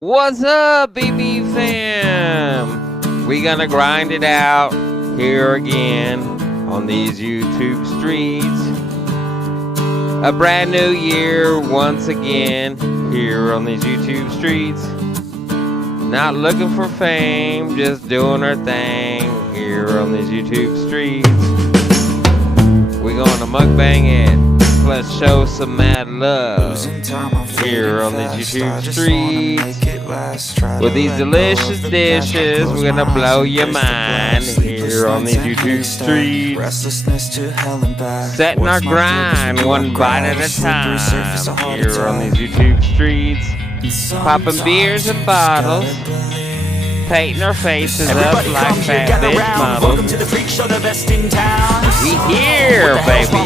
What's up, BB fam? We gonna grind it out here again on these YouTube streets. A brand new year once again here on these YouTube streets. Not looking for fame, just doing our thing here on these YouTube streets. We gonna mukbang it. Let's show some mad love here on these YouTube streets. With these delicious dishes, we're gonna blow your mind here on these YouTube streets. Setting our grind one bite at a time here on these YouTube streets. Popping beers and bottles, painting our faces up like fat bitch models. We here, baby.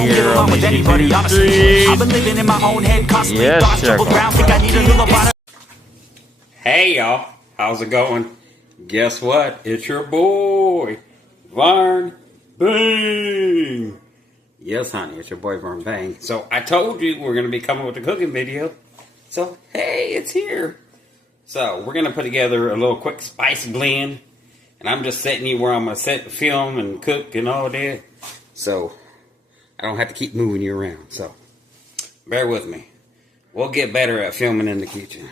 Here on the YouTube streets. Yes, sir. Hey, y'all. How's it going? Guess what? It's your boy, Varn Bang. Yes, honey, it's your boy, Varn Bang. So, I told you we're going to be coming with a cooking video. So, hey, it's here. So, we're going to put together a little quick spice blend. And I'm just setting you where I'm going to set the film and cook and all that. So, I don't have to keep moving you around. So, bear with me. We'll get better at filming in the kitchen.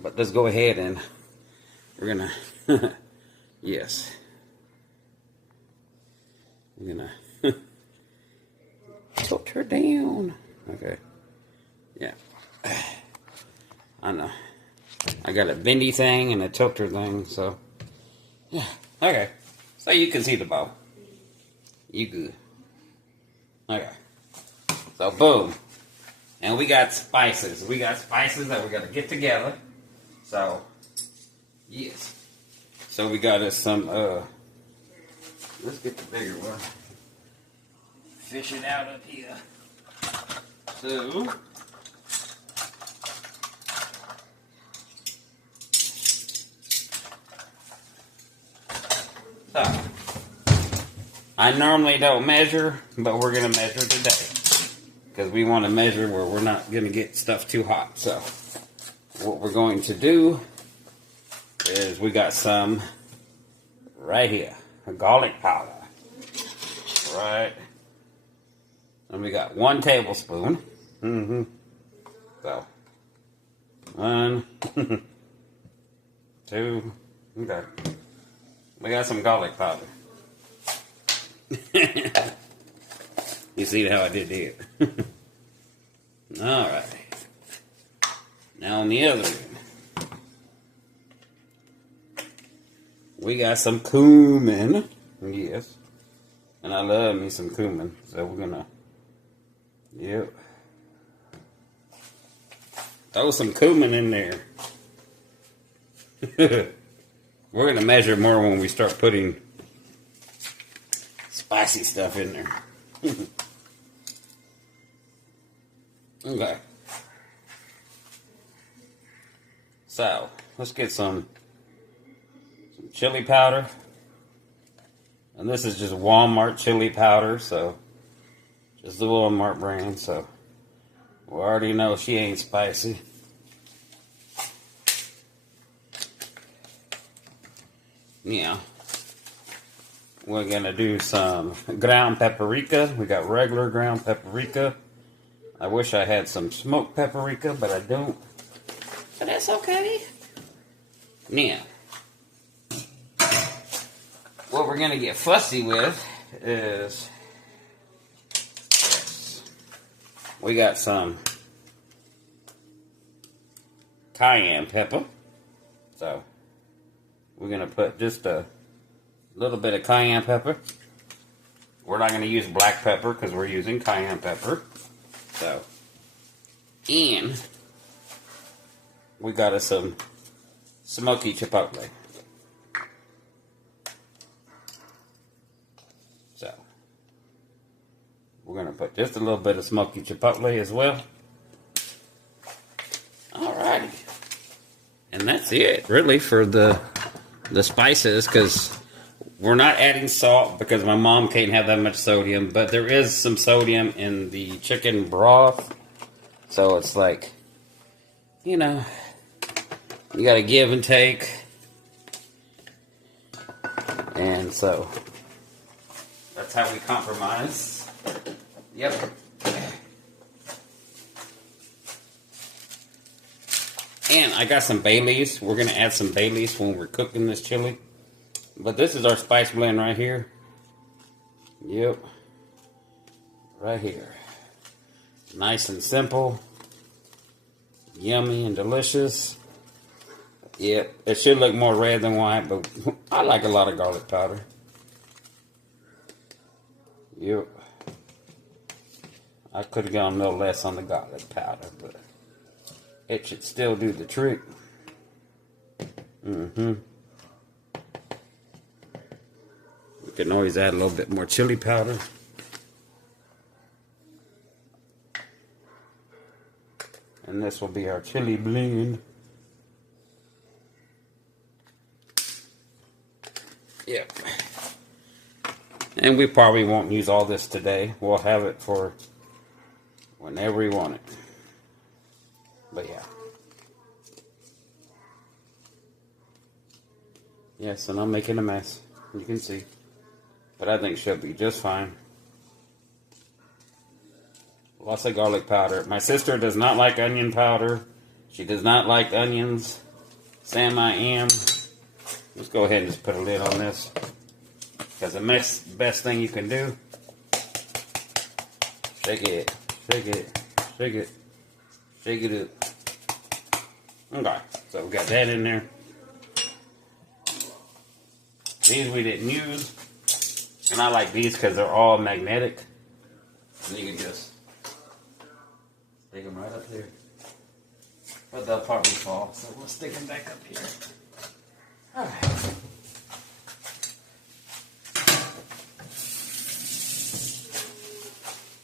But let's go ahead and we're going to, yes. We're going to tilt her down. Okay. Yeah. I know. I got a bendy thing and a tilter thing, so. Yeah. Okay. So you can see the bow. You good. Okay. So boom. And we got spices. We got spices that we're going to get together. So, yes. So we got us some, let's get the bigger one. Fish it out up here. So, I normally don't measure, but we're going to measure today. Because we want to measure where we're not going to get stuff too hot. So, what we're going to do is we got some right here. A garlic powder. Right. And we got 1 tablespoon. So, 1, 2, okay. We got some garlic powder. You see how I did that? Alright. Now on the other end, we got some cumin. Yes. And I love me some cumin. So we're gonna, yep. Throw some cumin in there. We're gonna measure more when we start putting spicy stuff in there. Okay. So, let's get some chili powder. And this is just Walmart chili powder, so just the Walmart brand, so we already know she ain't spicy. Yeah. We're gonna do some ground paprika. We got regular ground paprika. I wish I had some smoked paprika, but I don't. But that's okay. Now, what we're going to get fussy with is we got some cayenne pepper. So, we're going to put just a little bit of cayenne pepper. We're not going to use black pepper because we're using cayenne pepper. So, and we got us some smoky chipotle. So, we're going to put just a little bit of smoky chipotle as well. Alrighty. And that's it, really, for the spices, because we're not adding salt because my mom can't have that much sodium, but there is some sodium in the chicken broth. So it's like, you know, You got to give and take. And so that's how we compromise. Yep. And I got some bay leaves. We're going to add some bay leaves when we're cooking this chili. But this is our spice blend right here. Yep. Right here. Nice and simple. Yummy and delicious. Yep. It should look more red than white, but I like a lot of garlic powder. Yep. I could have gone a little less on the garlic powder, but it should still do the trick. Mm-hmm. We can always add a little bit more chili powder. And this will be our chili blend. Yep. And we probably won't use all this today. We'll have it for whenever we want it. But yeah. Yes, and I'm making a mess. You can see. But I think she'll be just fine. Lots of garlic powder. My sister does not like onion powder. She does not like onions. Sam, I am. Let's go ahead and just put a lid on this. Because the best thing you can do. Shake it. Shake it. Shake it. Shake it up. Okay. So we got that in there. These we didn't use. And I like these because they're all magnetic. And you can just stick them right up there. But they'll probably fall. So we'll stick them back up here. Alright.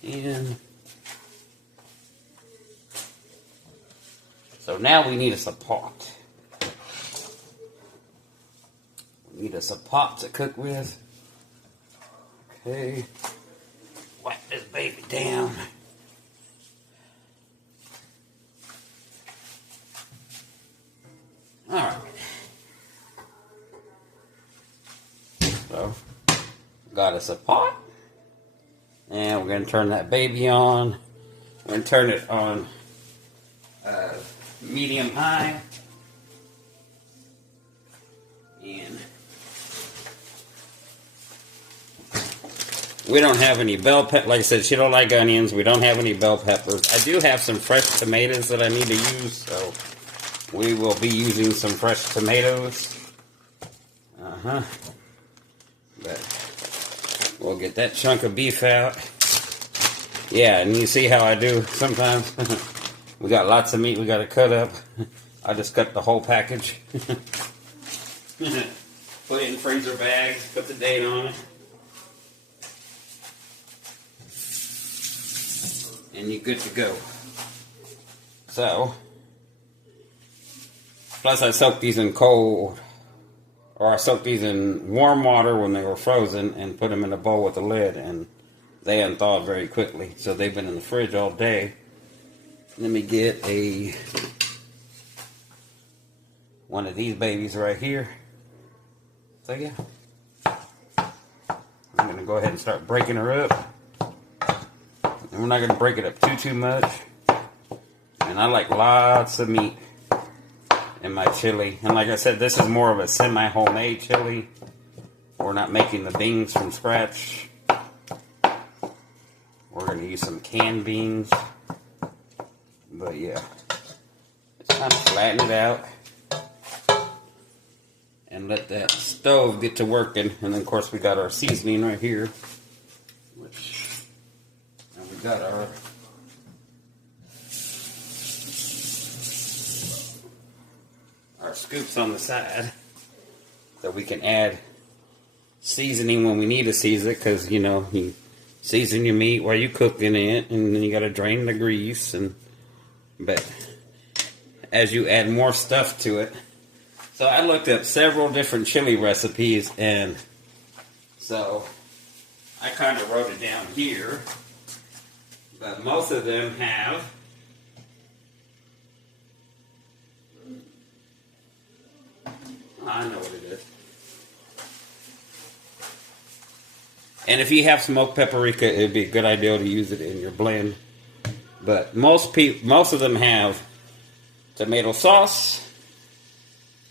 And so now we need us a pot. We need us a pot to cook with. Okay. Wipe this baby down. Alright. So, got us a pot. And we're going to turn that baby on. We're going to turn it on medium high. And we don't have any bell peppers. Like I said, she don't like onions. We don't have any bell peppers. I do have some fresh tomatoes that I need to use. So we will be using some fresh tomatoes. But we'll get that chunk of beef out. Yeah, and you see how I do sometimes. We got lots of meat we got to cut up. I just cut the whole package. Put it in freezer bags. Put the date on it. And you're good to go. So, plus I soaked these in cold, or I soaked these in warm water when they were frozen and put them in a bowl with a lid, and they unthawed very quickly. So they've been in the fridge all day. Let me get one of these babies right here. So yeah, I'm going to go ahead and start breaking her up. And we're not going to break it up too much. And I like lots of meat in my chili. And like I said, this is more of a semi-homemade chili. We're not making the beans from scratch. We're going to use some canned beans. But yeah, just kind of flatten it out. And let that stove get to working. And then of course we got our seasoning right here. And we got our scoops on the side. So we can add seasoning when we need to season it. Because, you know, you season your meat while you're cooking it. And then you got to drain the grease. But as you add more stuff to it. So I looked up several different chili recipes, and so I kind of wrote it down here. But most of them have I know what it is. And if you have smoked paprika, it'd be a good idea to use it in your blend. But most of them have tomato sauce,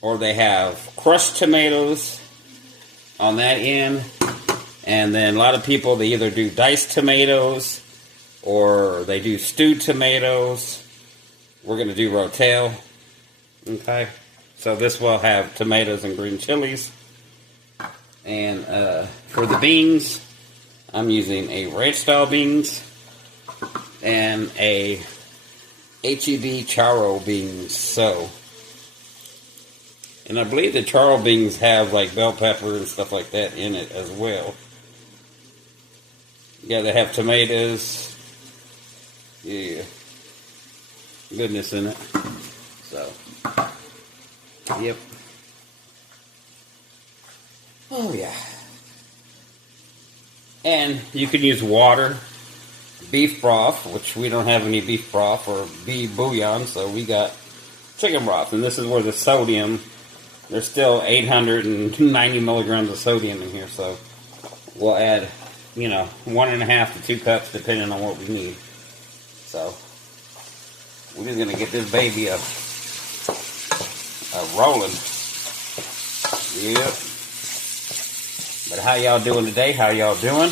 or they have crushed tomatoes on that end. And then a lot of people, they either do diced tomatoes or they do stewed tomatoes. We're going to do rotel. Okay. So this will have tomatoes and green chilies. And for the beans, I'm using a ranch style beans and a HEB charro beans. So, and I believe the charro beans have like bell pepper and stuff like that in it as well. Yeah, they have tomatoes. Yeah. Goodness in it. So, yep. Oh, yeah. And you can use water, beef broth, which we don't have any beef broth, or beef bouillon, so we got chicken broth. And this is where the sodium, there's still 890 milligrams of sodium in here, so we'll add, 1.5 to 2 cups, depending on what we need. So, we're just going to get this baby up rolling. Yep. But how y'all doing today? How y'all doing?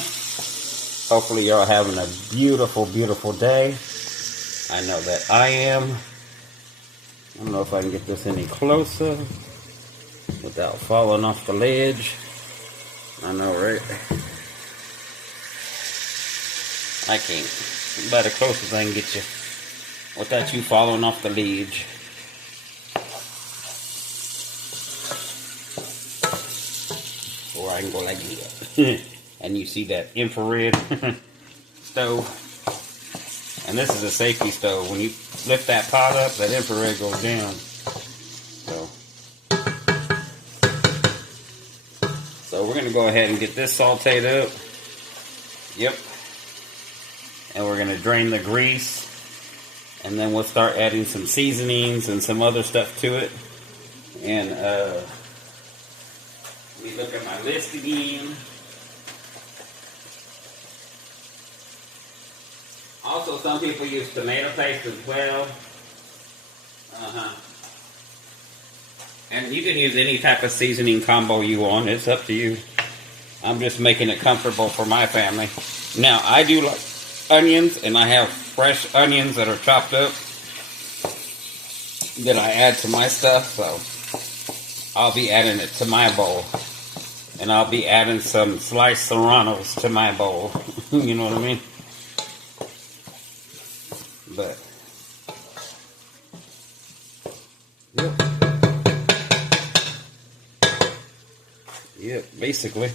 Hopefully y'all having a beautiful, beautiful day. I know that I am. I don't know if I can get this any closer without falling off the ledge. I know, right? I can't. About the closest I can get you without you falling off the ledge. Or I can go like that. And you see that infrared stove. And this is a safety stove. When you lift that pot up, that infrared goes down. So we're going to go ahead and get this sauteed up. Yep. And we're going to drain the grease. And then we'll start adding some seasonings and some other stuff to it. And let me look at my list again. Also, some people use tomato paste as well. And you can use any type of seasoning combo you want. It's up to you. I'm just making it comfortable for my family. Now, I do like onions, and I have fresh onions that are chopped up that I add to my stuff. So, I'll be adding it to my bowl. And I'll be adding some sliced serranos to my bowl. You know what I mean? But, yep. Yep, basically.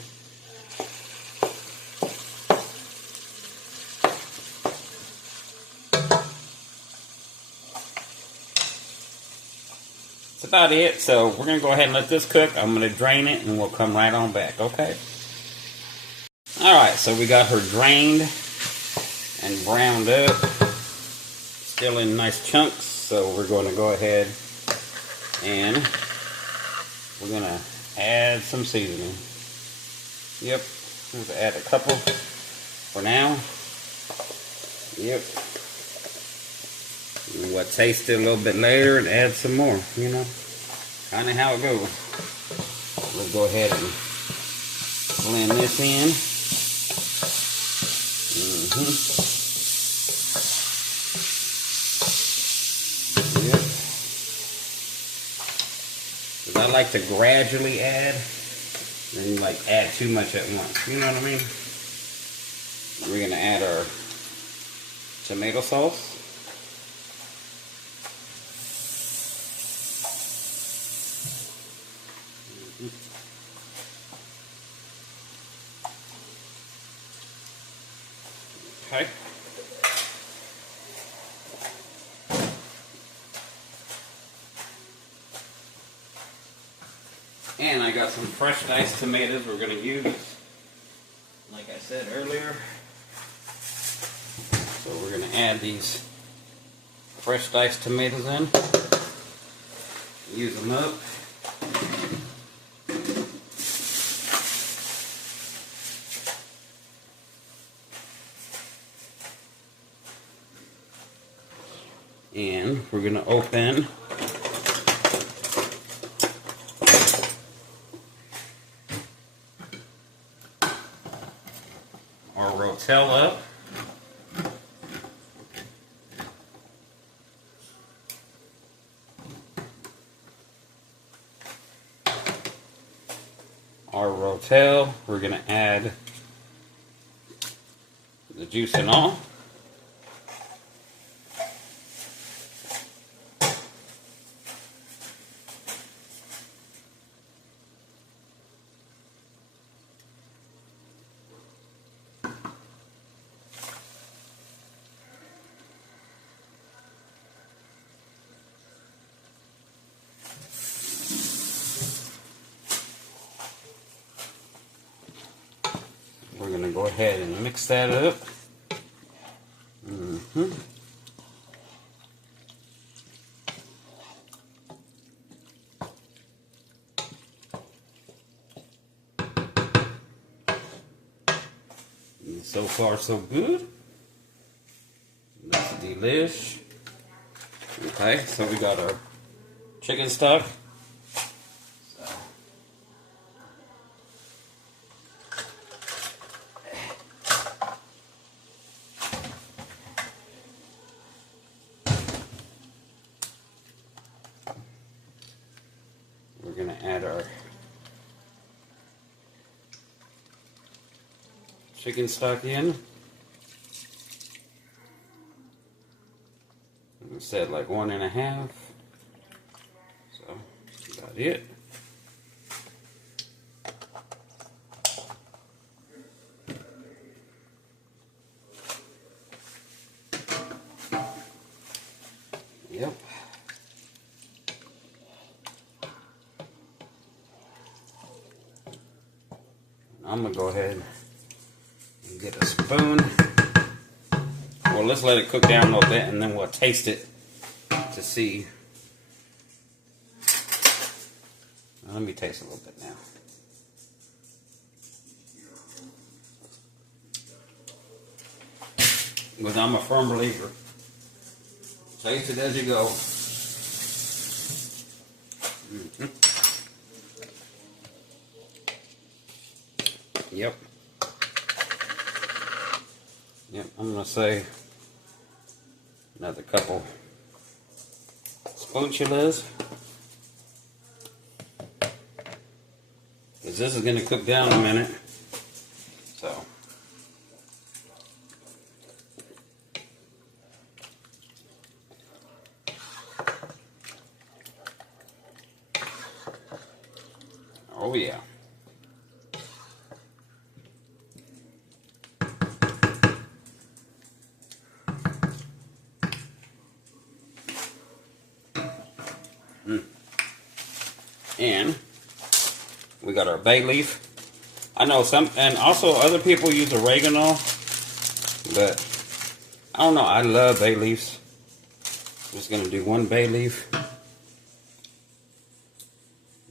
That's about it. So we're going to go ahead and let this cook. I'm going to drain it and we'll come right on back, okay? Alright, so we got her drained and browned up. Still in nice chunks, so we're going to go ahead and we're going to add some seasoning. Yep, I'm going to add a couple for now. Yep. And we'll taste it a little bit later and add some more, you know. Kind of how it goes. Let's go ahead and blend this in. I like to gradually add, and like add too much at once. You know what I mean? We're gonna add our tomato sauce. Okay. And I got some fresh diced tomatoes we're going to use, like I said earlier. So we're going to add these fresh diced tomatoes in, use them up. we're going to open our rotel up. Our rotel, we're going to add the juice and all. We're going to go ahead and mix that up. And so far, so good. That's delish. Okay, so we got our chicken stock. We're going to add our chicken stock in. We said like 1.5. So, about it. Yep. I'm going to go ahead and get a spoon. Well, let's let it cook down a little bit and then we'll taste it to see. Let me taste a little bit now. Because I'm a firm believer. Taste it as you go. Yep. Yep, I'm going to say another couple spoonfuls. Because this is going to cook down a minute. So. Oh yeah. And we got our bay leaf. I know some, and also other people use oregano, but I don't know. I love bay leaves. I'm just gonna do one bay leaf.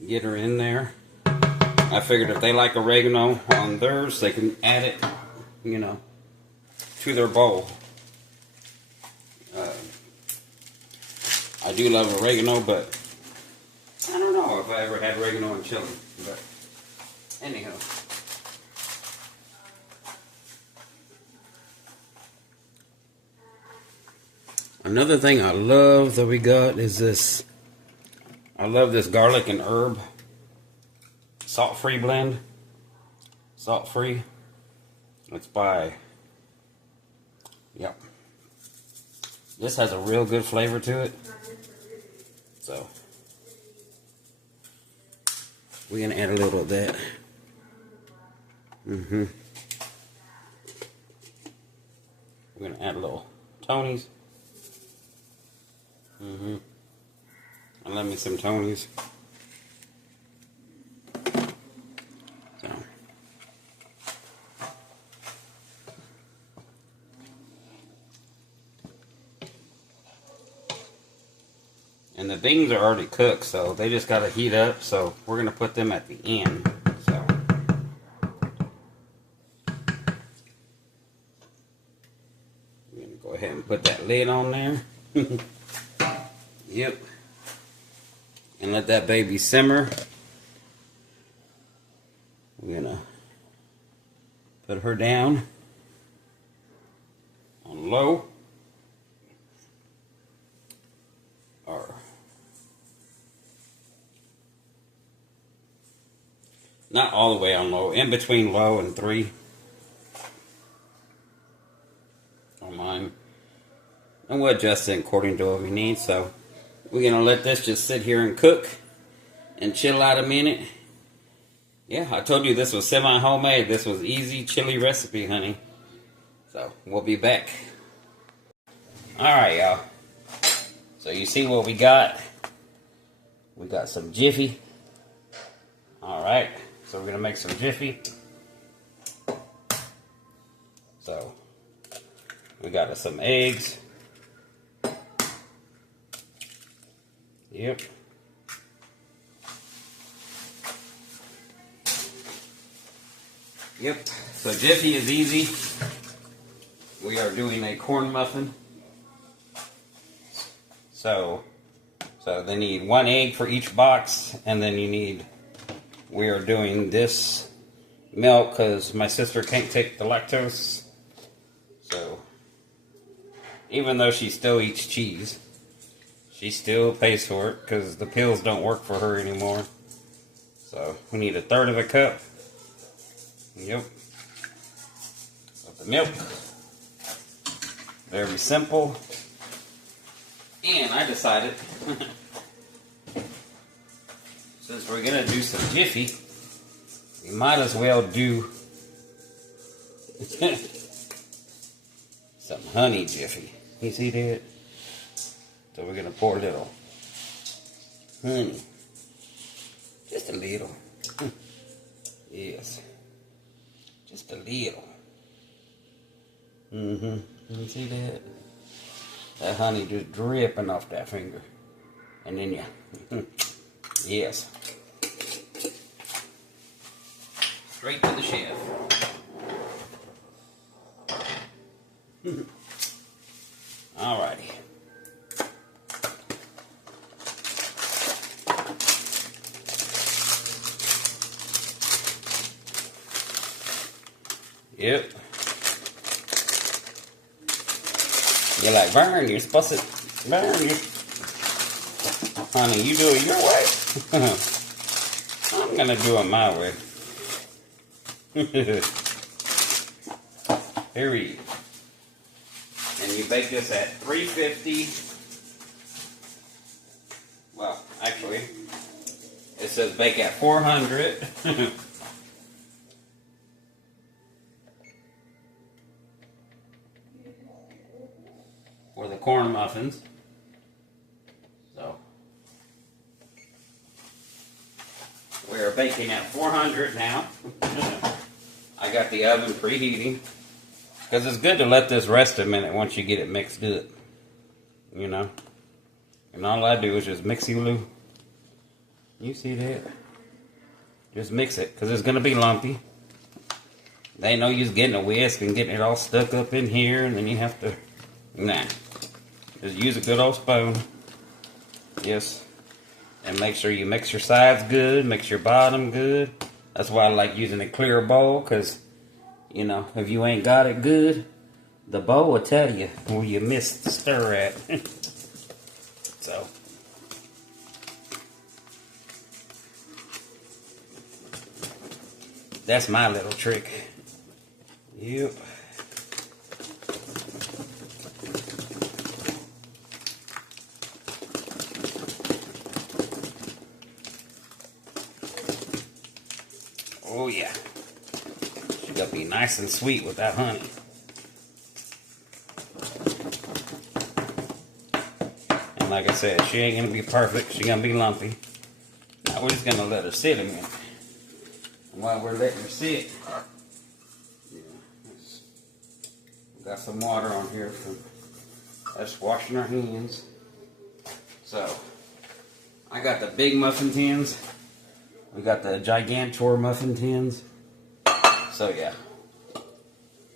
Get her in there. I figured if they like oregano on theirs, they can add it, you know, to their bowl. I do love oregano, but I don't know if I ever had oregano in chili, but anyhow. Another thing I love that we got is this. I love this garlic and herb salt-free blend. Salt-free. It's by, yep. This has a real good flavor to it. So we're gonna add a little of that. We're gonna add a little Tony's. I love me some Tony's. So. And the beans are already cooked, so they just gotta heat up. So we're gonna put them at the end. So. We're gonna go ahead and put that lid on there. Yep. And let that baby simmer. We're gonna put her down on low. Or not all the way on low, in between low and 3 on mine. And we'll adjust it according to what we need. So we're gonna let this just sit here and cook and chill out a minute. Yeah, I told you this was semi-homemade. This was easy chili recipe, honey. So we'll be back. Alright, y'all. So you see what we got? We got some Jiffy. Alright, so we're gonna make some Jiffy. So we got us some eggs. Yep. Yep. So Jiffy is easy. We are doing a corn muffin. So they need 1 egg for each box, and then we are doing this milk because my sister can't take the lactose. So even though she still eats cheese, she still pays for it because the pills don't work for her anymore. So we need 1/3 of a cup. Yep. Of the milk. Very simple. And I decided, since we're gonna do some Jiffy, we might as well do some honey Jiffy. You see that? So we're gonna pour a little honey. Just a little. Yes. Just a little. You see that? That honey just dripping off that finger. And then yes. Straight to the chef. Alrighty. Yep. You're like, Vern, you're supposed to... Vern, you... Honey, you do it your way. I'm gonna do it my way. Period. And you bake this at 350. Well, actually, it says bake at 400. For the corn muffins. So we're baking at 400 now. I got the oven preheating because it's good to let this rest a minute once you get it mixed good. You know, and all I do is just mixy-loo. You see that? Just mix it because it's gonna be lumpy. They know you're getting a whisk and getting it all stuck up in here, and then you have to. Nah. Just use a good old spoon. Yes. And make sure you mix your sides good, mix your bottom good. That's why I like using a clear bowl, because, you know, if you ain't got it good, the bowl will tell you where you missed the stir at. So. That's my little trick. Yep. Oh yeah, she gotta be nice and sweet with that honey. And like I said, she ain't gonna be perfect. She gonna be lumpy. Now we're just gonna let her sit a minute. And while we're letting her sit, yeah, we got some water on here from us washing our hands. So I got the big muffin tins. We got the Gigantor muffin tins. So yeah,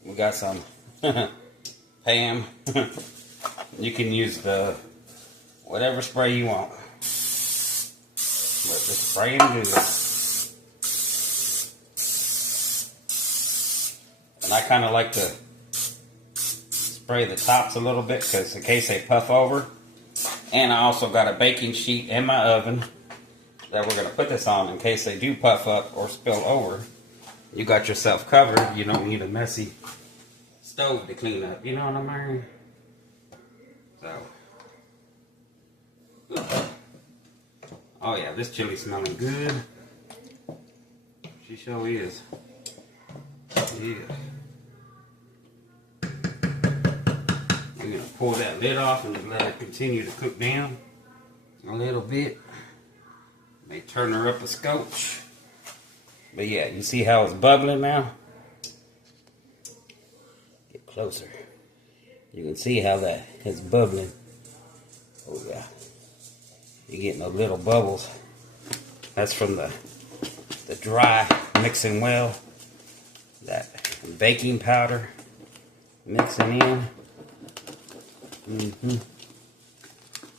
we got some Pam. You can use the whatever spray you want. But just spray them good. And I kind of like to spray the tops a little bit because in case they puff over. And I also got a baking sheet in my oven that we're going to put this on in case they do puff up or spill over. You got yourself covered. You don't need a messy stove to clean up. You know what I mean? So. Oh yeah, this chili smelling good. She sure is. Yeah. We're gonna pull that lid off and just let it continue to cook down a little bit. May turn her up a scotch. But yeah, you see how it's bubbling now? Get closer. You can see how that is bubbling. Oh yeah. You're getting those little bubbles. That's from the dry mixing well. That baking powder mixing in.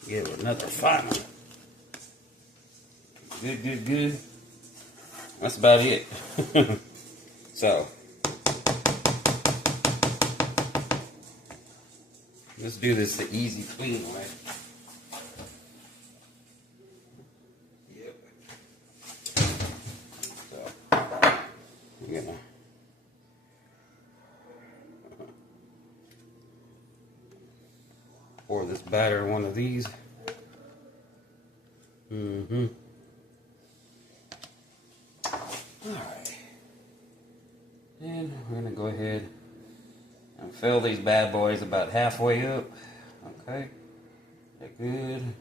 Give it another final. Good, good, good. That's about it. So, let's do this the easy, clean way. Yep. So, we're gonna pour this batter in one of these. Alright. And we're going to go ahead and fill these bad boys about halfway up. Okay. They're good.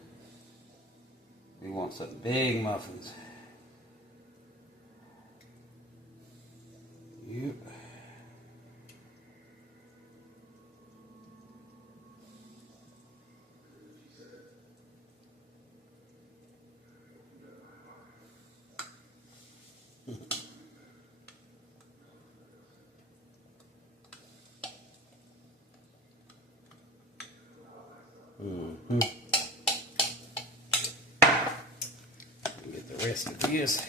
We want some big muffins. Yep. Get the rest of this.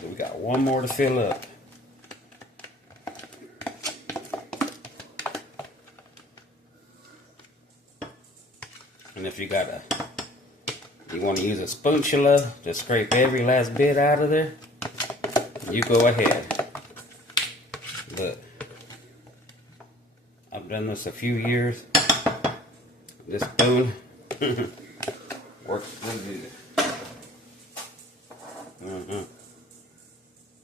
So we got one more to fill up. And if you want to use a spatula to scrape every last bit out of there, you go ahead. But I've done this a few years. This spoon works really good.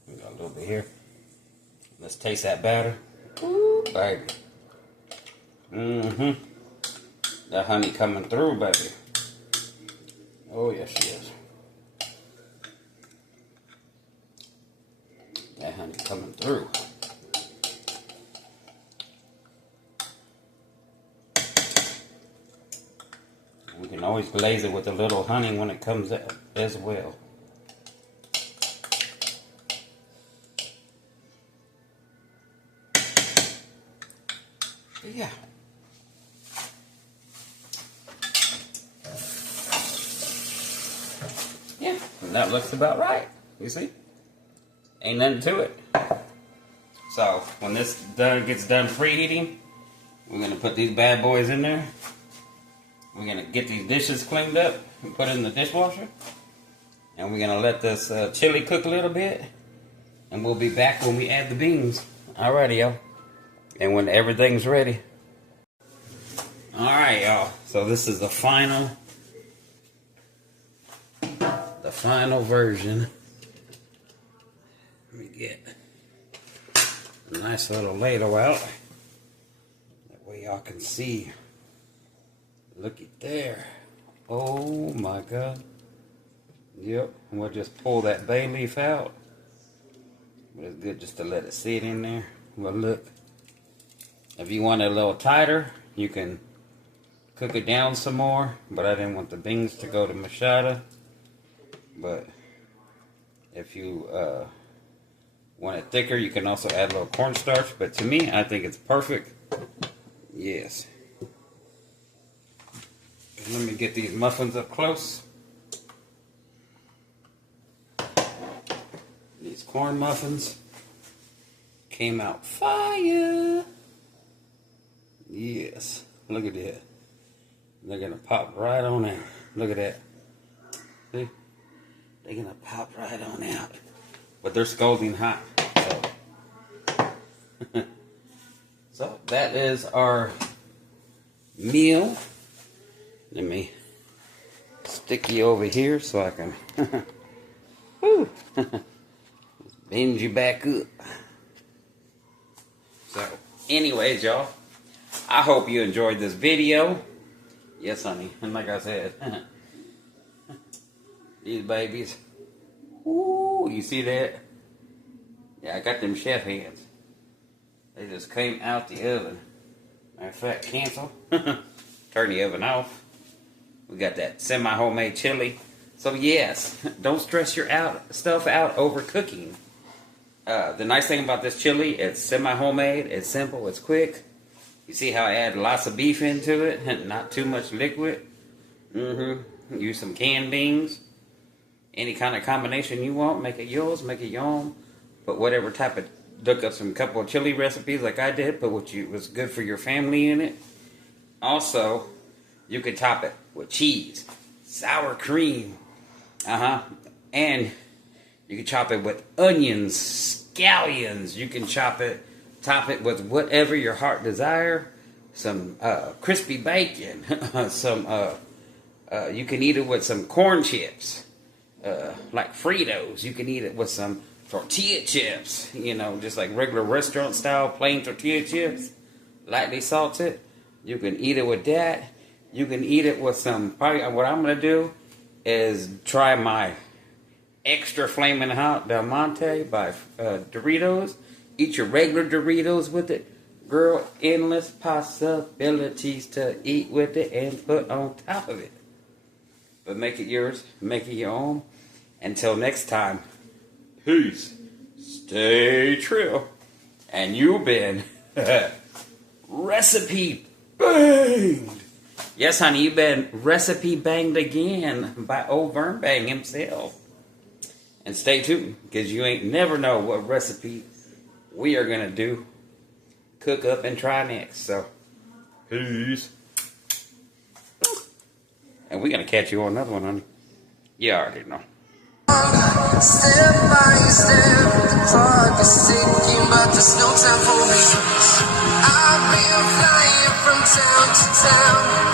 We got a little bit here. Let's taste that batter. Ooh, baby. That honey coming through, baby. Oh, yes, she is. That honey coming through. We can always glaze it with a little honey when it comes out as well. Yeah. Yeah, and that looks about right. You see? Ain't nothing to it. So, when this gets done preheating, we're going to put these bad boys in there. We're going to get these dishes cleaned up and put it in the dishwasher. And we're going to let this chili cook a little bit. And we'll be back when we add the beans. Alrighty, y'all. And when everything's ready. Alright, y'all. So this is the final version. Let me get a nice little ladle out. That way y'all can see. Look at there. Oh my God. Yep. And we'll just pull that bay leaf out. But it's good just to let it sit in there. Well, look. If you want it a little tighter, you can cook it down some more. But I didn't want the beans to go to mashada. But if you want it thicker, you can also add a little cornstarch. But to me, I think it's perfect. Yes. Let me get these muffins up close. These corn muffins came out fire. Yes, look at that. They're gonna pop right on out. Look at that. See? They're gonna pop right on out. But they're scalding hot. So, so that is our meal. Let me stick you over here so I can bend you back up. So, anyways, y'all, I hope you enjoyed this video. Yes, honey. And like I said, these babies. Ooh, you see that? Yeah, I got them chef hands. They just came out the oven. Matter of fact, cancel. Turn the oven off. We got that semi-homemade chili. So yes, don't stress your stuff out over cooking. The nice thing about this chili, it's semi-homemade, it's simple, it's quick. You see how I add lots of beef into it and not too much liquid. Use some canned beans. Any kind of combination you want, make it yours, make it your own. Put whatever type of, look up some couple of chili recipes like I did, put what was good for your family in it. Also, you could top it with cheese, sour cream, and you can chop it with onions, scallions. You can top it with whatever your heart desire. Some crispy bacon, you can eat it with some corn chips, like Fritos. You can eat it with some tortilla chips, you know, just like regular restaurant style plain tortilla chips, lightly salted. You can eat it with that. You can eat it with some, probably what I'm going to do is try my extra flaming hot Del Monte by Doritos. Eat your regular Doritos with it. Girl, endless possibilities to eat with it and put on top of it. But make it yours, make it your own. Until next time, peace, stay true, and you've been recipe banged. Yes, honey, you've been recipe banged again by old Vern Bang himself. And stay tuned, because you ain't never know what recipe we are going to do, cook up, and try next. So, peace. And we're going to catch you on another one, honey. You already know. Step by step, the clock is ticking, but there's no time for me. I've been flying from town to town.